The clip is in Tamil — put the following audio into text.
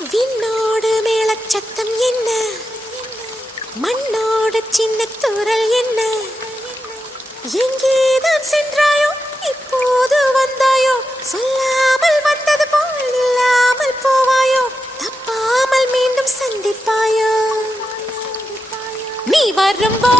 விண்ணோடு மேளச்சத்தம் என்ன, மண்ணோடு சின்ன தூரல் என்ன, எங்கேதான் சென்றாயோ இப்போது வந்தாயோ, சொல்லாமல் வந்தது போல் இல்லாமல் போவாயோ, தப்பாமல் மீண்டும் சந்திப்பாயோ, நீ வரும்போ